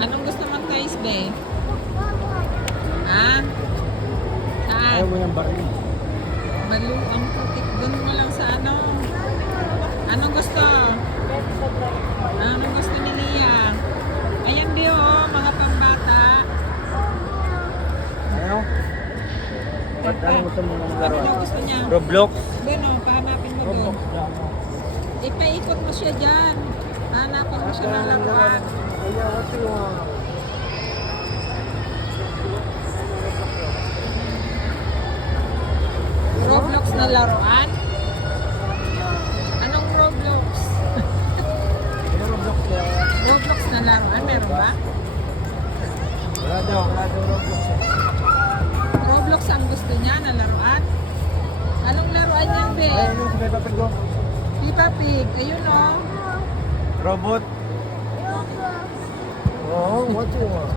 Anong gusto mong taste, be? Ha? Saan? Ayaw mo yung baril. Balo, ang putik. Doon mo lang sa ano. Anong gusto? Anong gusto ni Lia? Ayan di oh, mga pambata. Ayaw? Ba't ano gusto mo ng Ano laruan? daw gusto niya? Roblox. Bueno, pahanapin mo doon. Ipaikot mo siya dyan. Hanapan mo siya ng laruan. Ayaw kasi yung... Roblox na laruan? Anong Roblox? Ano Roblox kaya? Roblox na laruan, meron ba? Wala daw Roblox. Roblox ang gusto niya na laruan? Anong laruan niya, be? Ayaw mo sa Peppa Pig ko. Peppa Pig, ayun oh. Robot. Oh, what you want?